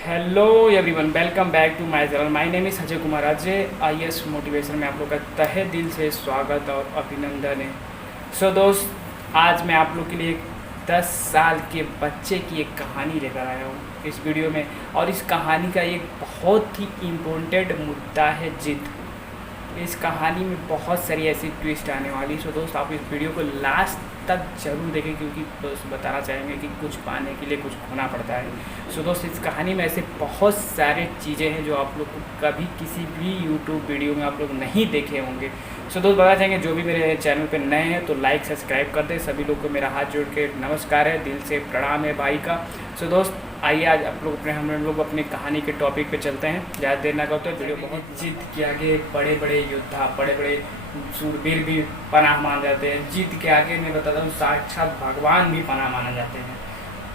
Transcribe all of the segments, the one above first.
Hello everyone, welcome back to my channel. My name is Ajay Kumar. Ajay IAS motivation में आप लोग का तहे दिल से स्वागत और अभिनंदन है। सो दोस्त, आज मैं आप लोग के लिए 10 साल के बच्चे की एक कहानी लेकर आया हूँ इस वीडियो में। और इस कहानी का एक बहुत ही इम्पोर्टेंट मुद्दा है जिद। इस कहानी में बहुत सारी ऐसी ट्विस्ट आने वाली। सो दोस्त, आप इस वीडियो को लास्ट तक जरूर देखें, क्योंकि दोस्त बताना चाहेंगे कि कुछ पाने के लिए कुछ खोना पड़ता है। सो दोस्त, इस कहानी में ऐसे बहुत सारे चीज़ें हैं जो आप लोग को कभी किसी भी यूट्यूब वीडियो में आप लोग नहीं देखे होंगे। सो दोस्त, बताना चाहेंगे जो भी मेरे चैनल पे नए हैं तो लाइक सब्सक्राइब कर दें। सभी लोग को मेरा हाथ जोड़ के नमस्कार है, दिल से प्रणाम है भाई का। सो दोस्त, आइए आज हम लोग अपनी कहानी के टॉपिक पे चलते हैं। ज़्यादा देर ना करते वीडियो बहुत जिद के आगे बड़े बड़े योद्धा, बड़े बड़े सूरवीर भी पनाह मान जाते हैं। जिद के आगे मैं बताता हूँ साक्षात भगवान भी पनाह माने जाते हैं।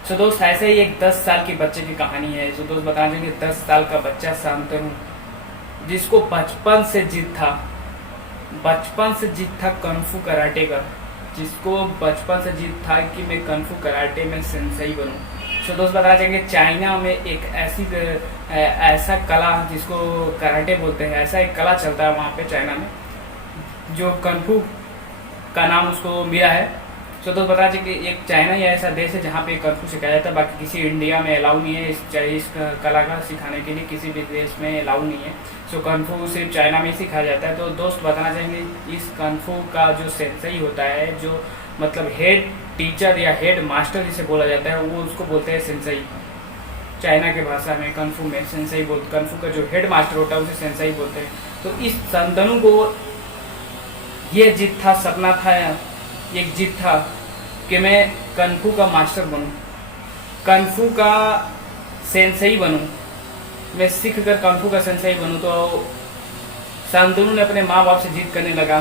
सो दोस्त, ऐसे ही एक 10 साल के बच्चे की कहानी है। सो दोस्त, बताना चाहिए 10 साल का बच्चा शांतनु, जिसको बचपन से जिद था, बचपन से जिद था कन्फू कराटे का, जिसको बचपन से जिद था कि मैं कन्फू कराटे में सेंसेई बनूं। सो दोस्त, बताना चाहेंगे चाइना में एक ऐसा कला जिसको कराटे बोलते हैं, ऐसा एक कला चलता है वहाँ पे चाइना में, जो कन्फू का नाम उसको मिला है। सो दोस्त, बताना चाहिए कि एक चाइना ही ऐसा देश है जहाँ पे कन्फू सिखाया जाता है। बाकी किसी इंडिया में अलाउ नहीं है इस कला का सिखाने के लिए, किसी भी देश में अलाउ नहीं है। सो कन्फू सिर्फ चाइना में ही सिखाया जाता है। तो दोस्त, बताना चाहेंगे इस कन्फू का जो सेंसेई होता है, जो मतलब हेड टीचर या हेड मास्टर जिसे बोला जाता है, वो उसको बोलते हैं सेंसेई। चाइना के भाषा में कन्फू में सेंसेई बोलते, कन्फू का जो हेड मास्टर होता है उसे सेंसेई बोलते हैं। तो इस शांतनु को ये जिद था, सपना था, एक जिद था कि मैं कन्फू का मास्टर बनूं, कन्फू का सेंसेई बनूं, मैं सीख कर कन्फू का सेंसेई बनूं। तो शांतनु ने अपने माँ बाप से जिद करने लगा,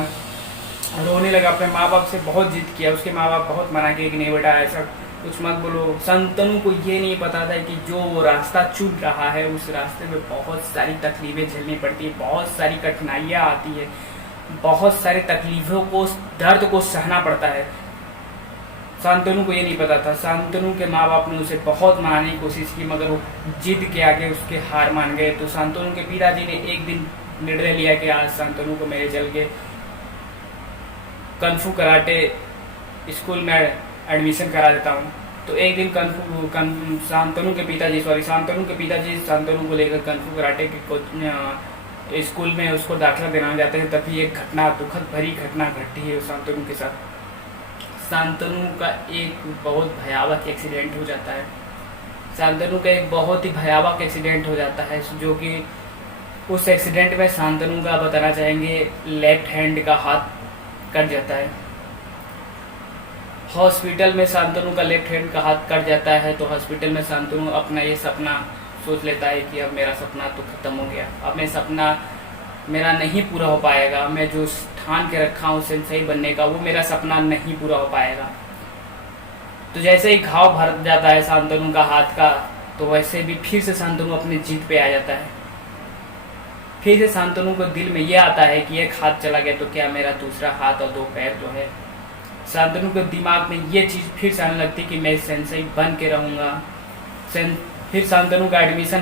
रोने लगा, अपने माँ बाप से बहुत जिद किया। उसके माँ बाप बहुत मना किया कि नहीं बेटा ऐसा कुछ मत बोलो। शांतनु को ये नहीं पता था कि जो वो रास्ता चुन रहा है उस रास्ते में बहुत सारी तकलीफें झेलनी पड़ती है, बहुत सारी कठिनाइयाँ आती है, बहुत सारी तकलीफों को, दर्द को सहना पड़ता है। शांतनु को ये नहीं पता था। शांतनु के माँ बाप ने उसे बहुत मनाने की कोशिश की, मगर वो जिद के आगे उसके हार मान गए। तो शांतनु के पिताजी ने एक दिन निर्णय लिया कि आज शांतनु को मेरे चल के कन्फू कराटे स्कूल में एडमिशन करा देता हूँ। तो एक दिन शांतनु के पिताजी शांतनु को लेकर कन्फू कराटे के स्कूल में उसको दाखिला देना जाते हैं। तभी एक घटना, दुखद भरी घटना घटती है शांतनु के साथ। शांतनु का एक बहुत भयावह एक्सीडेंट हो जाता है। शांतनु का एक बहुत ही भयावह एक्सीडेंट हो जाता है, जो कि उस एक्सीडेंट में शांतनु का बताना चाहेंगे लेफ्ट हैंड का हाथ कट जाता है। हॉस्पिटल में शांतनु का लेफ्ट हैंड का हाथ कट जाता है। तो हॉस्पिटल में शांतनु अपना ये सपना सोच लेता है कि अब मेरा सपना तो खत्म हो गया, अब मैं सपना मेरा नहीं पूरा हो पाएगा, मैं जो ठान के रखा हूँ सेंसेई बनने का वो मेरा सपना नहीं पूरा हो पाएगा। तो जैसे ही घाव भर जाता है शांतनु का हाथ का, तो वैसे भी फिर से शांतनु अपनी जीत पे आ जाता है। फिर से शांतनु को दिल में ये आता है कि एक हाथ चला गया तो क्या मेरा दूसरा हाथ और 2 पैर जो है। शांतनु के दिमाग में ये चीज़ फिर से आने लगती कि मैं सेंसेई बन के रहूँगा। फिर शांतनु का एडमिशन,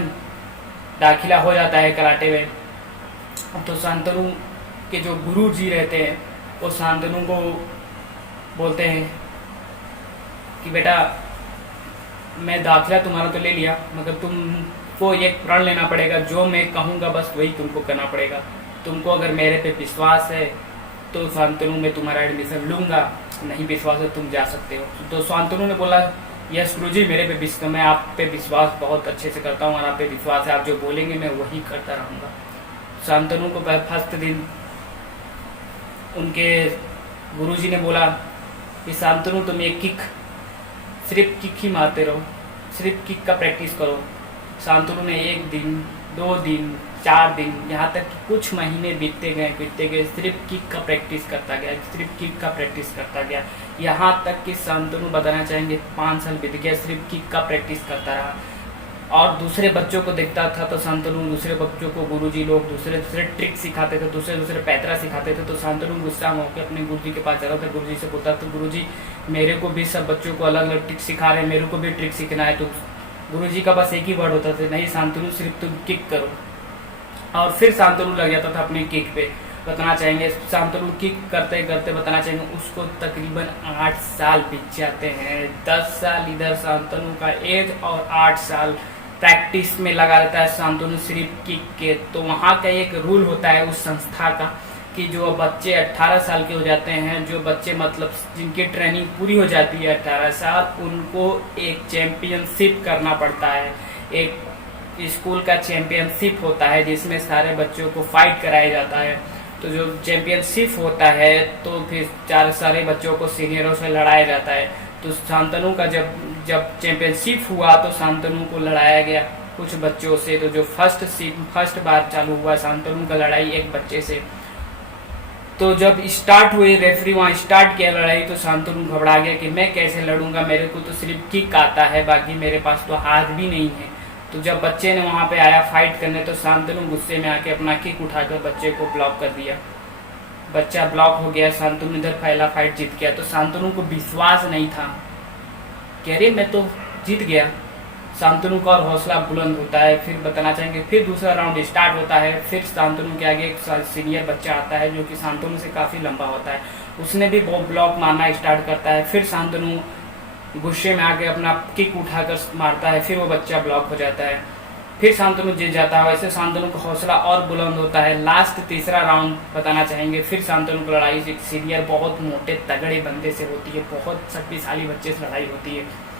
दाखिला हो जाता है कराटे में। तो शांतनु के जो गुरु जी रहते हैं वो शांतनु को बोलते हैं कि बेटा, मैं दाखिला तुम्हारा तो ले लिया, मगर तुमको एक प्रण लेना पड़ेगा, जो मैं कहूँगा बस वही तुमको करना पड़ेगा। तुमको अगर मेरे पे विश्वास है तो शांतनु मैं तुम्हारा एडमिशन लूँगा, नहीं विश्वास है तुम जा सकते हो। तो शांतनु ने बोला यस गुरुजी, मेरे पे विश्वास, मैं आप पे विश्वास बहुत अच्छे से करता हूँ और आप पे विश्वास है, आप जो बोलेंगे मैं वही करता रहूँगा। शांतनु को फर्स्ट दिन उनके गुरुजी ने बोला कि शांतनु तुम एक किक, सिर्फ किक ही मारते रहो, सिर्फ किक का प्रैक्टिस करो। शांतनु ने 1 दिन, 2 दिन, 4 दिन, यहाँ तक कि कुछ महीने बीतते गए, सिर्फ किक का प्रैक्टिस करता गया, सिर्फ किक का प्रैक्टिस करता गया। यहाँ तक कि शांतनु बताना चाहेंगे 5 साल बीत गया, सिर्फ किक का प्रैक्टिस करता रहा। और दूसरे बच्चों को देखता था तो शांतनु दूसरे बच्चों को गुरुजी लोग दूसरे ट्रिक सिखाते थे, दूसरे पैतरा सिखाते थे। तो शांतनु गुस्सा होकर अपने गुरुजी के पास जाता था, गुरुजी से बोलता था गुरुजी मेरे को भी सब बच्चों को अलग अलग ट्रिक सिखा रहे हैं, मेरे को भी ट्रिक सीखना है। तो गुरुजी का बस एक ही वर्ड होता था, नहीं शांतनु सिर्फ तुम किक करो। और फिर शांतनु लग जाता था अपनी किक पे। बताना चाहेंगे शांतनु किक करते करते बताना चाहेंगे उसको तकरीबन 8 साल बीत जाते हैं। 10 साल इधर शांतनु का एज और 8 साल प्रैक्टिस में लगा रहता है शांतनु सिर्फ किक के। तो वहाँ का एक रूल होता है उस संस्था का कि जो बच्चे 18 साल के हो जाते हैं, जो बच्चे मतलब जिनकी ट्रेनिंग पूरी हो जाती है 18 साल, उनको एक चैंपियनशिप करना पड़ता है। एक स्कूल का चैंपियनशिप होता है जिसमें सारे बच्चों को फाइट कराया जाता है। तो जो चैंपियनशिप होता है तो फिर सारे बच्चों को सीनियरों से लड़ाया जाता है। तो शांतनु का जब चैंपियनशिप हुआ तो शांतनु को लड़ाया गया कुछ बच्चों से। तो जो फर्स्ट बार चालू हुआ शांतनु का लड़ाई एक बच्चे से। तो जब स्टार्ट हुई, रेफरी वहाँ स्टार्ट किया लड़ाई, तो शांतनु घबरा गया कि मैं कैसे लड़ूंगा, मेरे को तो सिर्फ किक आता है, बाकी मेरे पास तो हाथ भी नहीं है। तो जब बच्चे ने वहाँ पे आया फाइट करने तो शांतनु गुस्से में आके अपना किक उठाकर बच्चे को ब्लॉक कर दिया। बच्चा ब्लॉक हो गया, शांतनु इधर पहला फाइट जीत गया। तो शांतनु को विश्वास नहीं था कि अरे मैं तो जीत गया। शांतनु का और हौसला बुलंद होता है। फिर बताना चाहेंगे फिर दूसरा राउंड स्टार्ट होता है। फिर शांतनु के आगे एक सीनियर बच्चा आता है जो कि शांतनु से काफ़ी लंबा होता है, उसने भी वो ब्लॉक मारना स्टार्ट करता है। फिर शांतनु गुस्से में आके अपना किक उठाकर मारता है, फिर वो बच्चा ब्लॉक हो जाता है। फिर शांतनु जीत जाता है। वैसे शांतनु का हौसला और बुलंद होता है। लास्ट तीसरा राउंड बताना चाहेंगे फिर शांतनु की लड़ाई एक सीनियर बहुत मोटे तगड़े बंदे से होती है, बहुत शक्तिशाली बच्चे से लड़ाई होती है।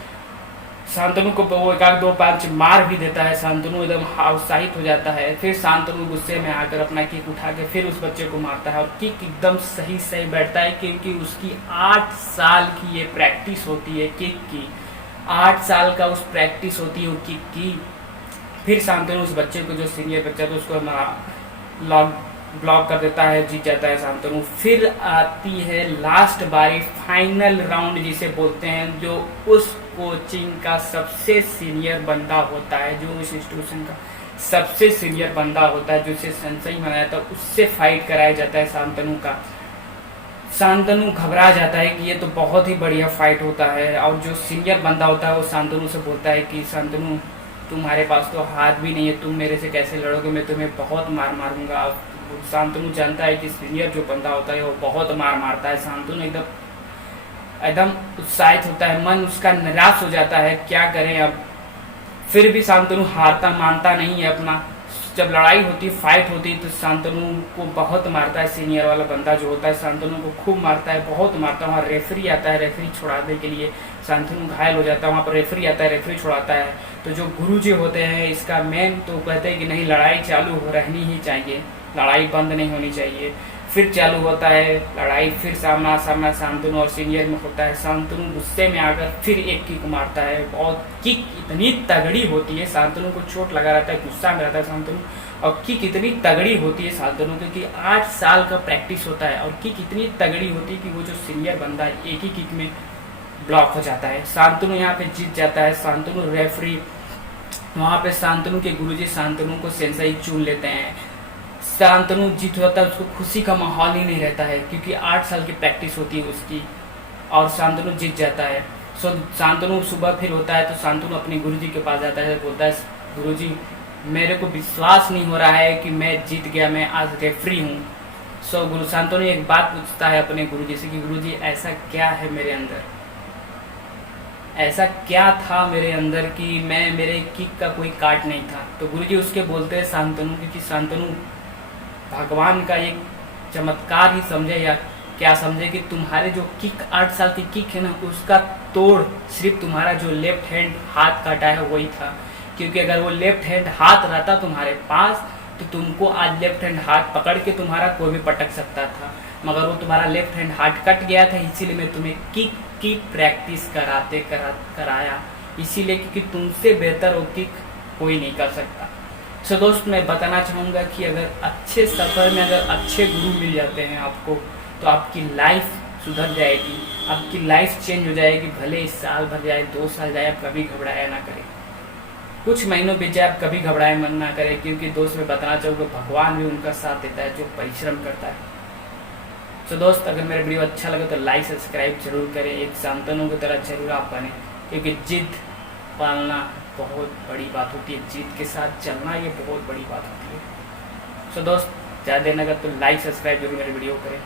शांतनु को वो एक आध दो पांच मार भी देता है। शांतनु एकदम उत्साहित हो जाता है। फिर शांतनु गुस्से में आकर अपना किक उठा के फिर उस बच्चे को मारता है और किक एकदम सही बैठता है, क्योंकि उसकी 8 साल की ये प्रैक्टिस होती है किक की। 8 साल का उस प्रैक्टिस होती है वो किक की। फिर शांतनु उस बच्चे को, जो सीनियर बच्चा था, उसको ब्लॉक कर देता है, जीत जाता है शांतनु। फिर आती है लास्ट बारी, फाइनल राउंड जिसे बोलते हैं, जो उस कोचिंग का सबसे सीनियर बंदा होता है, जो इस इंस्टीट्यूशन का सबसे सीनियर बंदा होता है, जो इसे सेंसई बनाया जाता है, उससे फाइट कराया जाता है शांतनु का। शांतनु घबरा जाता है कि ये तो बहुत ही बढ़िया फाइट होता है। और जो सीनियर बंदा होता है वो शांतनु से बोलता है कि शांतनु तुम्हारे पास तो हाथ भी नहीं है, तुम मेरे से कैसे लड़ोगे, मैं तुम्हें बहुत मार मारूंगा। शांतनु जानता है कि सीनियर जो बंदा होता है वो बहुत मार मारता है। शांतनु एकदम उत्साहित होता है, मन उसका निराश हो जाता है, क्या करें अब। फिर भी शांतनु हारता मानता नहीं है अपना। जब लड़ाई होती, फाइट होती, तो शांतनु को बहुत मारता है। सीनियर वाला बंदा जो होता है शांतनु को खूब मारता है, बहुत मारता है। वहाँ रेफरी आता है, रेफरी छुड़ाने के लिए। शांतनु घायल हो जाता है, वहाँ पर रेफरी आता है, रेफरी छुड़ाता है। तो जो गुरुजी होते हैं इसका मेन, तो कहते हैं कि नहीं, लड़ाई चालू रहनी ही चाहिए, लड़ाई बंद नहीं होनी चाहिए। फिर चालू होता है लड़ाई, फिर सामना सामना शांतनु और सीनियर में होता है। शांतनु गुस्से में आकर फिर एक किक मारता है, और किक इतनी तगड़ी होती है, शांतनु को चोट लगा रहता है, गुस्सा में रहता है शांतनु, और किक इतनी तगड़ी होती है शांतनु क्योंकि 8 साल का प्रैक्टिस होता है। और किक इतनी तगड़ी होती है कि वो जो सीनियर बंदा है एक ही किक में ब्लॉक हो जाता है। शांतनु यहाँ पे जीत जाता है। शांतनु रेफरी, वहाँ पे शांतनु के गुरुजी शांतनु को सेंसई चुन लेते हैं। शांतनु जीत होता है, उसको खुशी का माहौल ही नहीं रहता है क्योंकि 8 साल की प्रैक्टिस होती है उसकी, और शांतनु जीत जाता है। शांतनु सुबह फिर होता है तो शांतनु अपने गुरुजी के पास जाता है, बोलता है गुरुजी मेरे को विश्वास नहीं हो रहा है कि मैं जीत गया, मैं आज रेफरी हूँ। गुरु शांतनु एक बात पूछता है अपने गुरुजी से कि गुरुजी ऐसा क्या है मेरे अंदर, ऐसा क्या था मेरे अंदर कि मेरे किक का कोई काट नहीं था। तो गुरुजी उसके बोलते हैं शांतनु, क्योंकि शांतनु भगवान का एक चमत्कार ही समझे या क्या समझे कि तुम्हारे जो किक 8 साल की किक है ना, उसका तोड़ सिर्फ तुम्हारा जो लेफ्ट हैंड हाथ काटा है वही था। क्योंकि अगर वो लेफ्ट हैंड हाथ रहता तुम्हारे पास तो तुमको आज लेफ्ट हैंड हाथ पकड़ के तुम्हारा कोई भी पटक सकता था, मगर वो तुम्हारा लेफ्ट हैंड हाथ कट गया था। इसीलिए मैं तुम्हें किक की प्रैक्टिस कराया, इसीलिए क्योंकि तुमसे बेहतर वो किक कोई नहीं कर सकता। दोस्त मैं बताना चाहूँगा कि अगर अच्छे सफ़र में अगर अच्छे गुरु मिल जाते हैं आपको, तो आपकी लाइफ सुधर जाएगी, आपकी लाइफ चेंज हो जाएगी। भले 1 साल भर जाए, 2 साल जाए, आप कभी घबराया ना करें। कुछ महीनों बीत जाए, आप कभी घबराए मन ना करें, क्योंकि दोस्त मैं बताना चाहूँगा भगवान भी उनका साथ देता है जो परिश्रम करता है। दोस्त अगर मेरा वीडियो अच्छा लगे तो लाइक सब्सक्राइब जरूर करें, एक शांतनु की तरह जरूर आप बने, क्योंकि जिद पालना बहुत बड़ी बात होती है। जीत के साथ चलना ये बहुत बड़ी बात होती है। सो दोस्त, ज़्यादा देर ना कर तो लाइक सब्सक्राइब जरूर मेरे वीडियो करें।